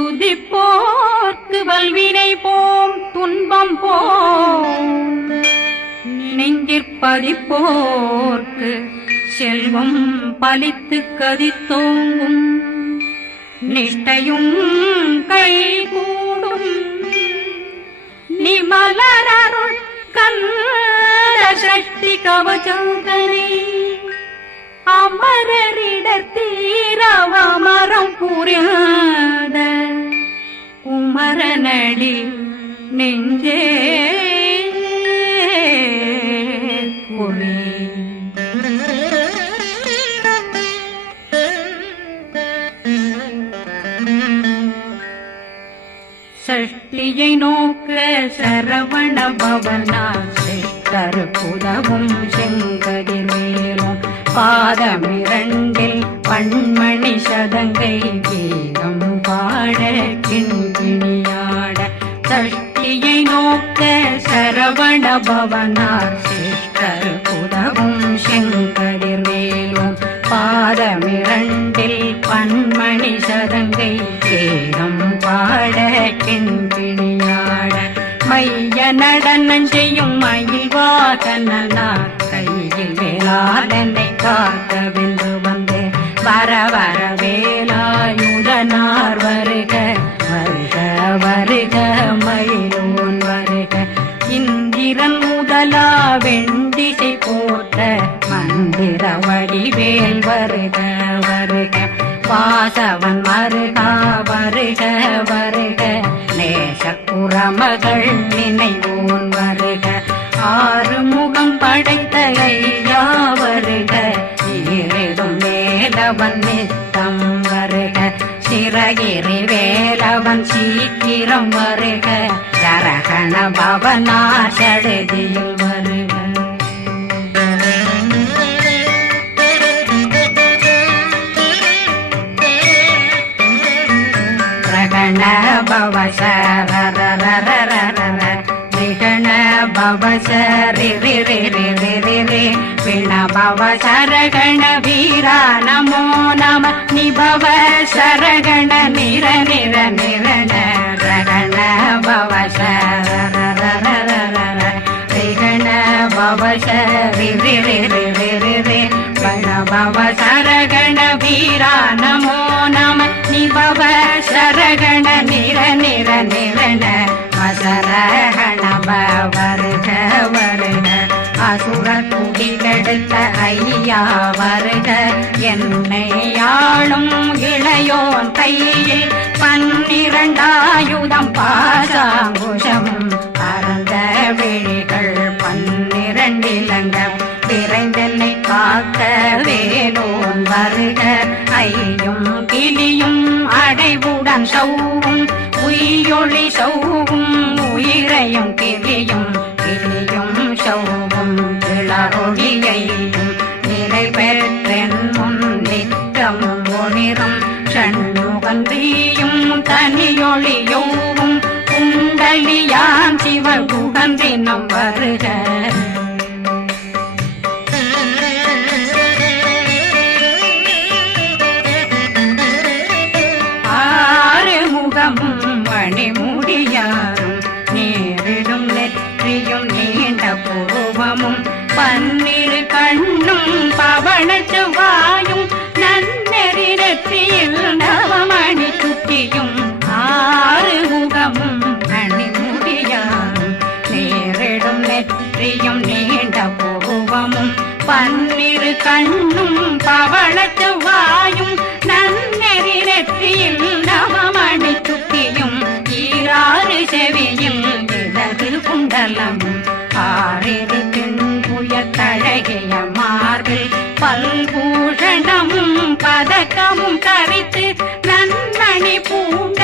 துதிப்போர்க்கு வல்வினை போம் துன்பம் போம் நெஞ்சிற்பதிப்போர்க்கு செல்வம் பலித்து கதித்தோங்கும் நிஷ்டையும் கைகூடும் நிமலரருள் கந்த சக்தி கவசந்தனை அமரரிடத்தீரவமரம் புரியாத குமரனடி நெஞ்சே குழி சஷ்டியை நோக்க சரவண பவனா சிஷ்டர் புதவும் செங்கதிர் மேலும் பாதமிரண்டில் பண்மணி சதங்கை கீதம் பாட கிண்கிணியாட சஷ்டியை நோக்க சரவண பவனார் சிஷ்டர் புதவும் செங்கதிர் மேலும் பாதமிரண்டில் பண்மணி சதங்கை கீதம் பாட கிண்கிணியாட மைய நடனம் செய்யும் மயில்வாகனார் கையில் வேளாளனை காக்க வென்று வந்து வர வர வேலாயுதனார் வருக வருக வருக மயிலோன் வருக இந்திரன் முதலா வெண்டிசை போட்ட மந்திர வடிவேல் வருக வருக வாசவன் வருகா வருக வருக நேசக்குறமகள் நினைவோன் வருக ஆறுமுகம் படைத்த ஐயா வருக ஈரிடும் வேலவன் நித்தம் வருக சிறகிரி வேலவன் சீக்கிரம் வருக சரகண பவனா சடுதியில் வருக ரகண பவ சரரரரரரர விகண பவ சரி ரி ரி ரி ரி ரி ரி விண பவ சரகண வீரா நமோ நம நிபவ சரகண நிர நிர நிரண ரகண பவ சரரரரரர விகண பவ சரி ரி ரி ரி ரி ரி ரி விண பவ சரகண வீரா நமோ நம நிபவ சரகண நிர நிர நிரண அசரகண வருக வருக அசுர குடிகெடுத்த ஐயா வருக என்னை ஆளும் இளையோன் கையில் 12 பாசாங்குஷமும் பரந்த விழிகள் 12 இலங்கம் விரைந்தென்னை காக்க வேலோன் வருக ஐயும் கிளியும் அடைவுடன் சௌவும் உயிரொளி சௌவும் உயிரையும் கிளியும் கிளியும் சௌவும் இளரொளியையும் நிலை பெற்றென் முன் நித்தம் ஒளிரும் சண்முகந்தியும் தனியொளியோவும் குண்டலியான் சிவ குகந்தினம் வருக மணிமுடியாரும் நேரிடும் நெற்றியும் நீண்ட பூவமும் 12 கண்ணும் பவன செவ்வாயும் நன்னெறி நெற்றியில் நவமணி சுட்டியும் 6 முகமும் மணிமுடியாரும் நேரிடும் நெற்றியும் நீண்ட பூவமும் 12 கண்ணும் பவன செவ்வாயும் நன்னெறி நெற்றியில் நவமணி சுட்டியும் 6 செவியில் இடது குண்டலம் 6 தின்புய தழகிய மார்பில் பல்பூஷணமும் பதக்கமும் தரித்து நன்மணி பூண்ட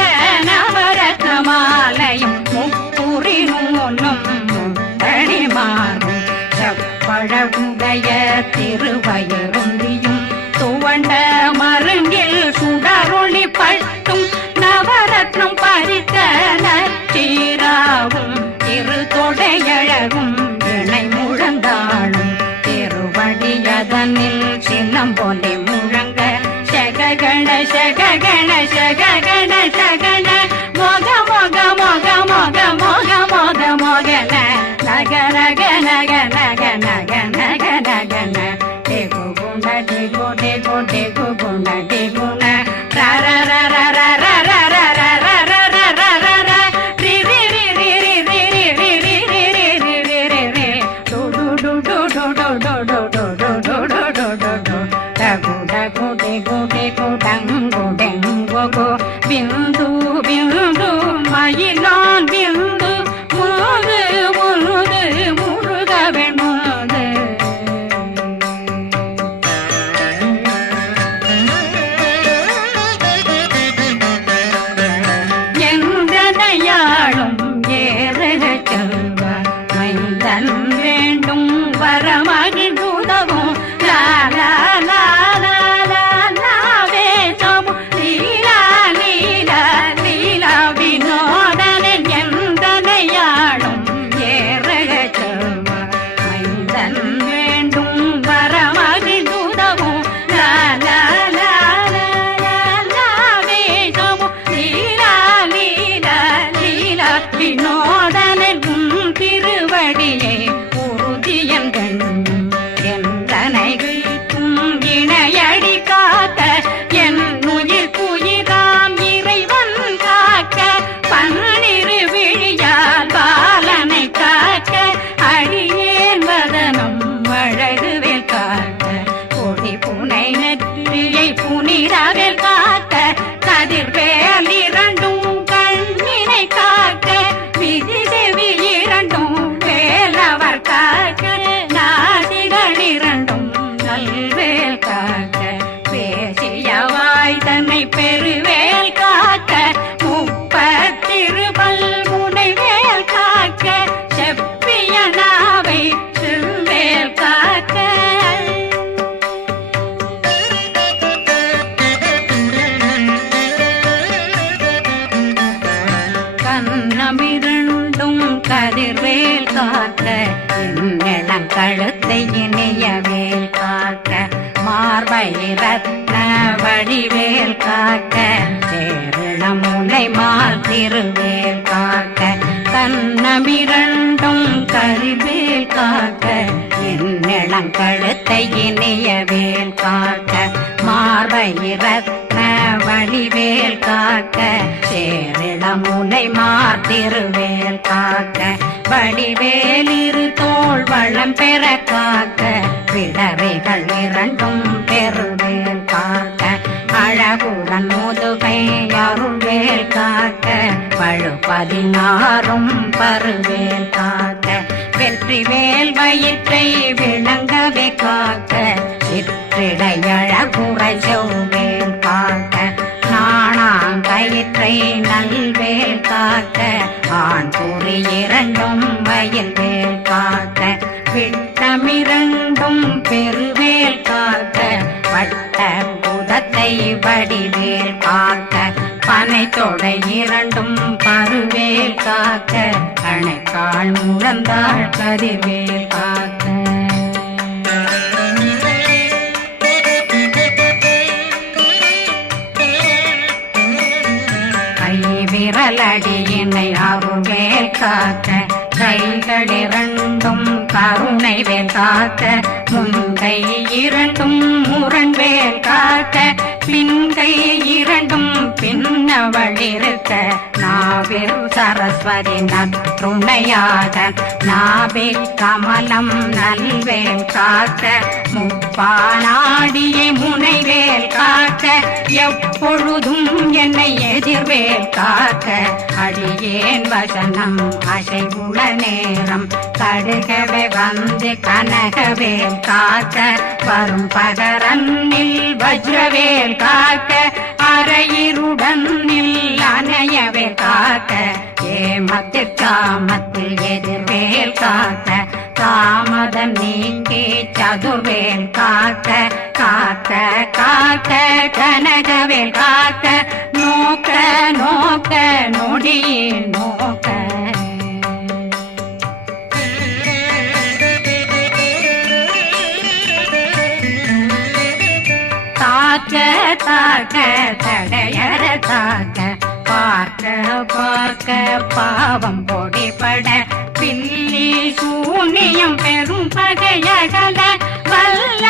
நவரத்ன மாலையும் முப்புரி நூலும் முத்தணிமாறும் செப்பழகுடைய திருவயருந்தியும் துவண்ட மருங்கில் சுடரொளி பட்டும் நவரத்னம் பறித்த நச்சீராவும் இரு தொடையழகும் இணை முழந்தாளும் திருவடியதனில் சின்னம் போலே முழங்க சககண சககண சககண சகண बिंदु बिंदु मयिलान बिंदु मुरुது मुरुது முருகவன் முருது எந்தனையாளும் ஏறுக செல்வார் மைந்தன் வேண்டும் வரமகிழ்ந்துதவும் லா லா லா புனிதவேல் காக்க கதிர்வேல் இரண்டும் கண்ணினை காக்க விதி செவி இரண்டும் வேலவர் காக்க நாசிகள் இரண்டும் நல்வேல் காக்க பேசிய வாய் தன்னை பெருவேல் காக்க முப்பத்திருபல் முனைவேல் காக்க செப்பிய நாவை செவ்வேல் காக்க கண்ணமிரண்டும் கதிர்வேல் காக்க இளம் கழுத்தை இணையவேல் காக்க மார்பை ரத்ன வடிவேல் காக்க சேரணம் முனை மால் திருவேல் காக்க கண்ணமிரண்டும் கதிர்வேல் காக்க இளம் கழுத்தை இணையவேல் காக்க மார்பை ரத்ன வடிவேல் காக்க சேரிடம் முனை மார்த்திருவேல் காக்க வடிவேல் இரு தோள் வளம் பெற காக்க பிடரைகள் இரண்டும் பெருவேல் காக்க அழகுடன் முதுகை அருள்வேல் காக்க பழு 16 பருவேல் காக்க வெற்றி வேல் வயிற்றை விளங்கவே காக்க சிற்றிடையழகுறை செவ்வேல் காக்க நாணாங்கயிற்றை நல்வேல் காக்க ஆண் குறி இரண்டும் வயல்வேல் காக்க விட்டமிரண்டும் பெருவேல் காக்க வட்ட புதத்தை வடிவேல் காக்க பனை தொடை இரண்டும் பருவேல் காக்க கணைக்கால் முழந்தாள் கதிர்வேல் காக்க விரலடியினை அருள்வேல் காக்க கைகள் இரண்டும் கருணை வேல் காக்க முன்கை இரண்டும் முரண்வேல் காக்க பின்கை இரண்டும் பின்னவளிருக்க நாவில் சரஸ்வதி நற்றுணையாக நாபி கமலம் நல்வேல் காக்க முப்பானாடியை முனைவேல் காக்க எப்பொழுதும் என்னை எதிர்வேல் காக்க அடியேன் வசனம் அசைவுள நேரம் கடுகவே வந்து கனகவேல் காக்க வரும் பகரன்னில் வஜ்ரவேல் காக்க அரையிருடன் அணையவேல் காக்க ஏமத்தில் காமத்தில் எதிர்வேல் காக்க தாமதம் நீக்கி சதுர்வேல் காக்க காக்க காக்க கனகவேல் காக்க நோக்க நோக்க நொடியில் நோக்க தாக்க தாக்க தடையற தாக்க பார்க்க பார்க்க பாவம் பொடிபட பில்லி சூனியம் பெரும் பகையகல வல்ல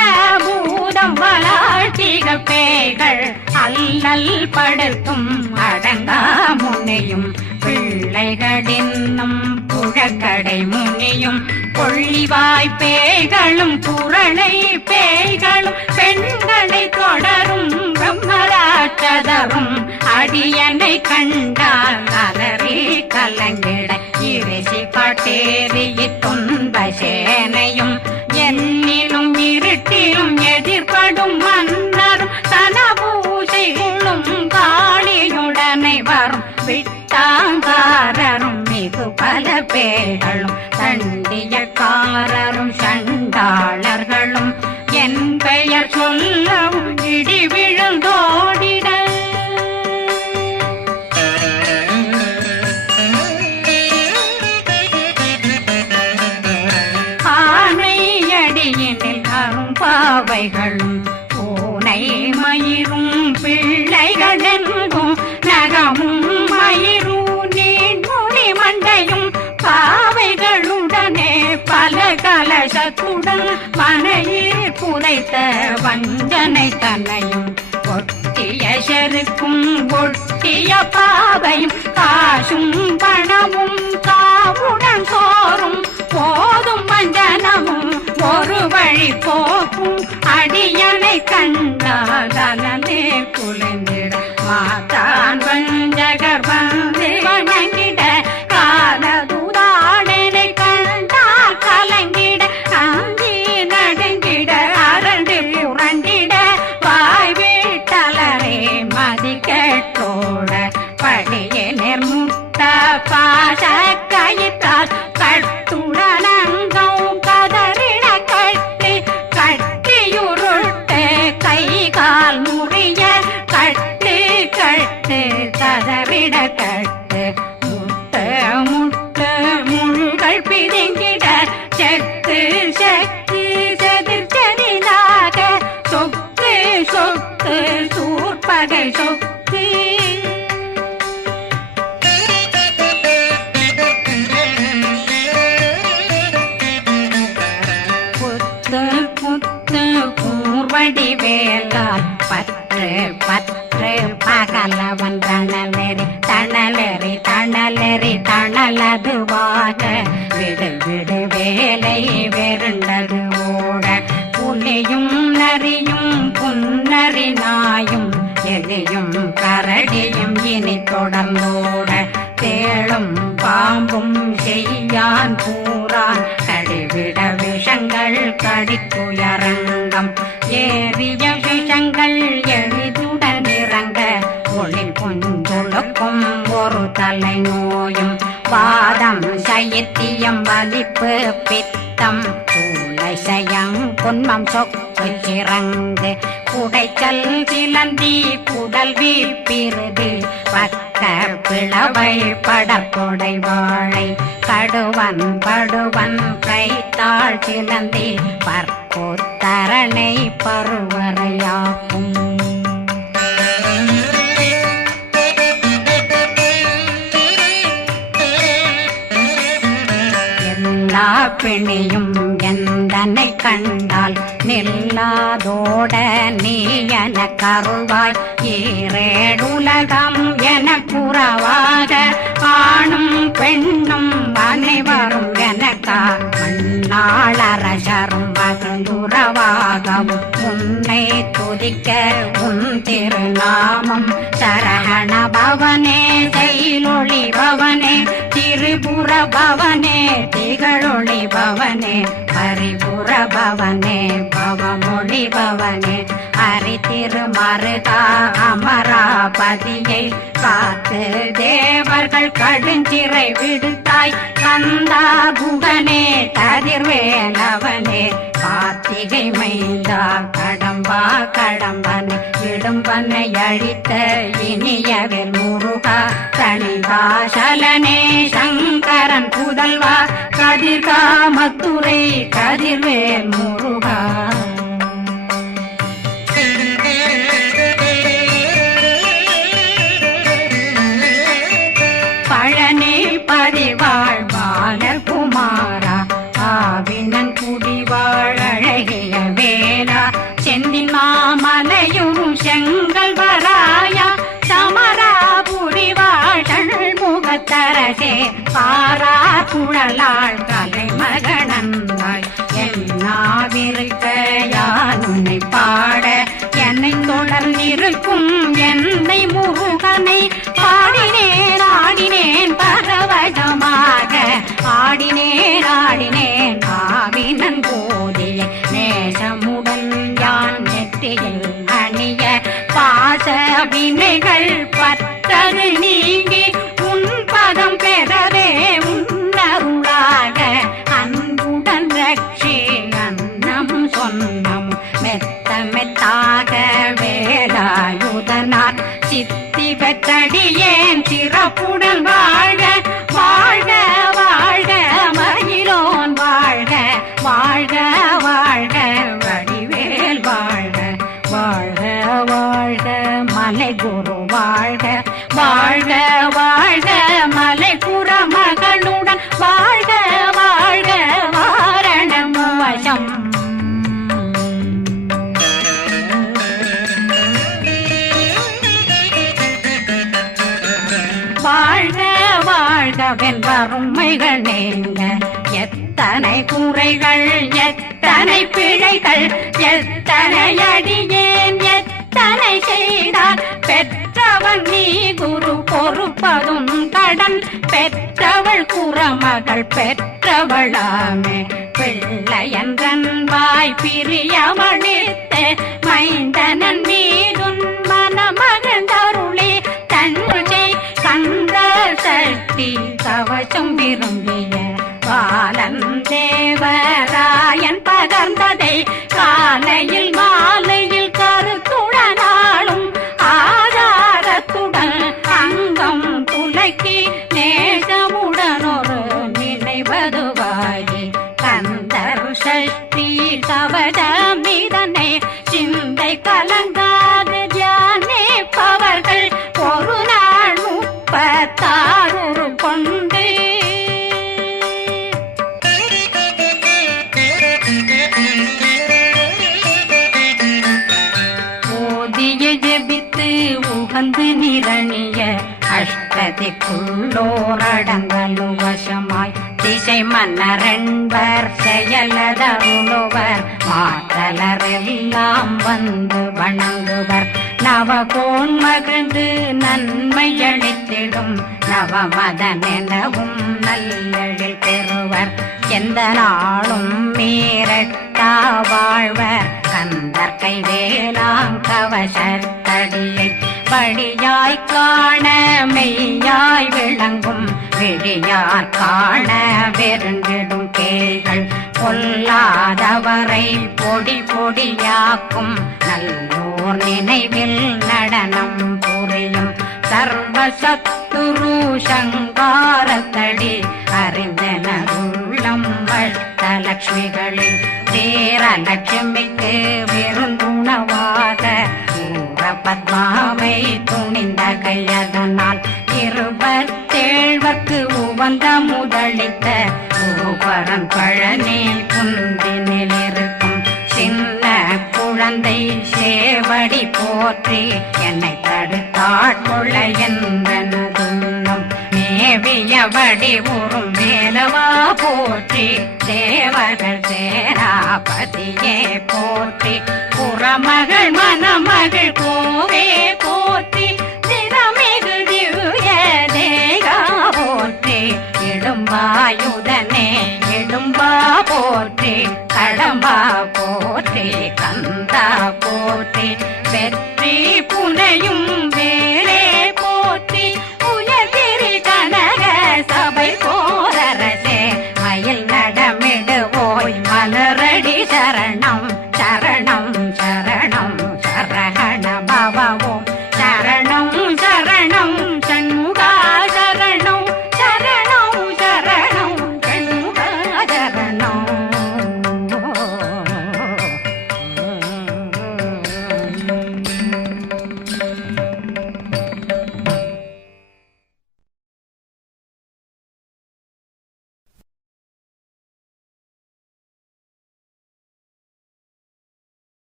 பூதம் வளா கார்த்திக பேய்கள் அல்லல் படுத்தும் அடங்கா முனையும் பிள்ளைகளின்னும் புழக்கடை முனியும் கொள்ளிவாய் பேய்களும் குரளை பேய்களும் பெண்களை தொடரும் பிரம்மராட்சதரும் அடியனை கண்டால் அலறி கலங்கிட இறைசி காட்டேறிய துன்ப சேனையும் என்னிலும் இருட்டிலும் எதிர்படும் மன்னரும் தனபூசைகளும் காளியுடனை வரும் விட்டாங்காரரும் மிகு பல பேர்களும் தண்டியக்காரரும் சண்டாளர்களும் என் பெயர் சொல்லவும் இடி விழுந்தோடிட ஆனையடியினில் அரும்பாவைகளும் பூனை மயிரும் பிள்ளைகளெங்கும் நகமும் மயிரும் நீண்முடி மண்டையும் பாவைகளுடனே பல கலசத்துடன் மனையில் புதைத்த வஞ்சனை தன்னையும் ஒட்டிய செருக்கும் ஒட்டிய பாவையும் காசும் பணமும் காவுடன் சோறும் போதும் வஞ்சனமும் ஒரு வழி போக்கும் அடியனை கண்டாலே குளிர்ந்திட மாதான் வஞ்சகர் வந்து வணங்கிட காலதுதாடனை கண்டால் கலங்கிட அந்தி நடுங்கிட அரண்டு புரண்டிட வாய் வீட்டலரே மதி கேட்டோட படியே நிர்முட்ட பாச கயிற்றால் கட்டுடனங்கும் கதறிட கட்டி கட்டியுருட்டு கை கால் முறிய கட்டு கட்டு கதறிட கட்டு முட்டு முட்டு முள்கள் பிதுங்கிட செக்கு செக்கு செதிர் செதிலாக சொக்கு சொக்கு சூர்பகை சொக்கு புத்து புத்து கூர்வடி வேலால் பற்று பற்று பகலவன் தணலெறி தணலெறி தணலெறி தணலதுவாக விடு விடு வேலை வெருண்டது ஓட புலியும் நரியும் புன்னரி நாயும் எலியும் கரடியும் இனி தொடர்ந்தோட தேளும் பாம்பும் செய்யான் பூரான் கடிவிட விஷங்கள் கடித்துயரங்கம் ஏறிய விஷங்கள் எளிதுடன் இறங்க ஒளி கொஞ்சொழுக்கும் ஒரு தலை நோயும் வாதம் சைத்தியம் வலிப்பு பித்தம் சயம் பொன்மம் சொக்கு சிறங்கு குடைச்சல் சிலந்தி குடல் வீப்பிருது பக்க பிளவை படற்கொடை வாழை கடுவன் படுவன் கைத்தாள் சிலந்தி பற்போத்தரணை பருவரையாக்கும் எல்லா பிணியும் எந்தனை கண்டால் நில்லாதோட நீ என கருள்வாய் ஈரேடுலகம் என புறவாக ஆணும் பெண்ணும் அனைவரும் எனக்கா மண்ணாளரசரும் மகிழ்ந்துறவாகவும் உன்னை துதிக்க உன் திருநாமம் சரகண பவனே செயலொளி பவனே திரிபுர பவனே திகழொளி பவனே பரிபுர பவனே பவமொழி பவனே ஹரி திருமருகா அமராபதியை காத்து தேவர்கள் கடுஞ்சிறை விடுத்தாய் கந்தா குகனே கதிர்வேலவனே கார்த்திகை மைந்தா கடம்பா கடம்பனை இடும்பனை அழித்த இனியவில் முருகா தனிகாசலனே சங்கரன் புதல்வா கதிர்காமத்துரை கதிர்வேல் முருகா பழனி பதிவாழ் பாலகுமாரா ஆவினன் குடிவாழ் அழகிய வேலா செந்தின் மாமலைய குழலாள் கலைமகனந்தாய் என்னாவிருக்க யான் உன்னை பாட என்னை தொடர்ந்திருக்கும் என்னை முருகனை பாடினேன் ஆடினேன் பரவசமாக ஆடினேன் ஆடினேன் ஆவினன் போதிய நேசமுடன் யான் நெற்றியில் அணிய பாச வினைகள் பற்றது நீங்கி உன் பதம் பெறவே உன்னருளாக அன்புடன் ரட்சி அன்னம் சொன்னம் மெத்த மெத்தாக வேலாயுதனார் சித்தி பெற்றடியேன் சிறப்புடன் வாழ்க வாழ்க வாழ்க மயிலோன் வாழ்க வாழ்க வாழ்க வடிவேல் வாழ்க வாழ்க வாழ்க மலை குரு வாழ்க வாழ்க வாழ்க மலை புற மகளுடன் வாழ்க வாழ்க வாரணம் வசம் வாழ்க வாழ்க வென்றருமைகள் நீங்க எத்தனை குறைகள் எத்தனை பிழைகள் எத்தனை அடியேன் எத்தனை செய்தார் பெற்றவன் நீ குரு பொறுப்பதும் கடன் பெற்றவள் குறமகள் பெற்றவளாமே பிள்ளையன்றன் வாய் பிரியமளித்து மைந்தனன் மீதுன் மனமகந்தருளே தன்னை கந்த சக்தி கவசம் விரும்பிய பாலன் தேவராயன் பகர்ந்ததை காலையில் மாலையில் கருத்துடனாலும் ஆதாரத்துடன் அங்கம் துலக்கி நேசமுடனொரு நினைவதுவாகி கந்தர் சக்தி கவசமிதனை சிந்தை கலங்காது தியானிப்பவர்கள் ஒரு நாள் 36 கொண்டு ஓதிய ஜெபித்து உகந்து நிரணிய அஷ்டதிக்குள்ளோரடங்கலும் வசமாய் திசை மன்னரென்பர் செயலதருளுவர் மாற்றலரெல்லாம் வந்து வணங்குவர் நவகோன் மகிழ்ந்து நன்மையளித்திடும் நவமதனெனவும் நல்லெழில் பெறுவர் எந்த நாளும் மீறட்டா வாழ்வர் கந்தர் கைவேலாங்கவசத்தடியை படியாய் காண மெய்யாய் விளங்கும் விழியார் காண வெருண்டிடும் கேள்கள் பொல்லாதவரை பொடி பொடியாக்கும் நல்லோர் நினைவில் நடனம் புரியும் சர்வசத்துரு சங்காரத்தடி அறிந்தனருள்ளம் வட்டலட்சுமிகளில் தேரலட்சுமிக்கு விருந்துணவாக ஊர பத்மாவை துணிந்த கையதனால் 27 உவந்த முதலித்த ஊபரன் பழனி குந்தினில் இருக்கும் சின்ன குழந்தை சேவடி போற்றி என்னை தடுத்தாட்கொள்ள என்றனதுள்ளம் மேவியபடி உறும் வேலவா போற்றி தேவர்கள் சேராபதியே போற்றி புறமகள் மணமகள் கோவே போற்றி திறமிகு திவ்ய தேகா போற்றி இடும்பாயுதனே இடும்பா போற்றி கடம்பா போற்றி கந்தா போற்றி வெற்றி புனையும்